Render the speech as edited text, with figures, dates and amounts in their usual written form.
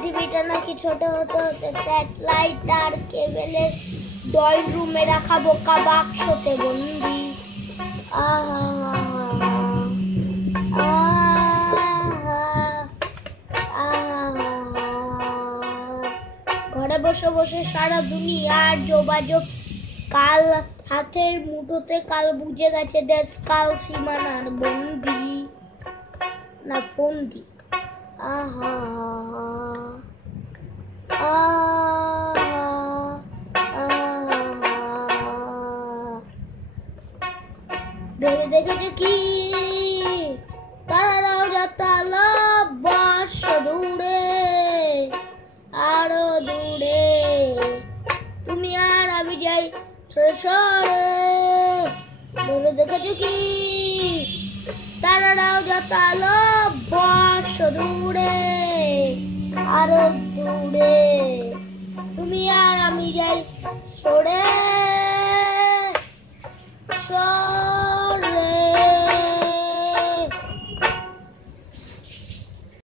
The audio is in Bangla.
পৃথিবীটা নাকি ছোট হতে হতে স্যাটেলাইট আর কেবলের ড্রয়িং রুমে রাখা বোকা বাক্সতে বন্দি। ঘরে বসে বসে সারা দুনিয়ার যোগাযোগ কাল হাতের মুঠোতে, কাল বুঝে গেছে দেশ কাল সীমানার বন্দি না বন্দি। আহা ভেবে দেখেছে কি তারাও যাতালো বর্ষ দূরে, আরো দূরে তুমি আর আমি যাই সরে সরে। ভেবে দেখেছো কি তারাও যাতালো বর্ষ দূরে, আরো দূরে তুমি আর আমি যাই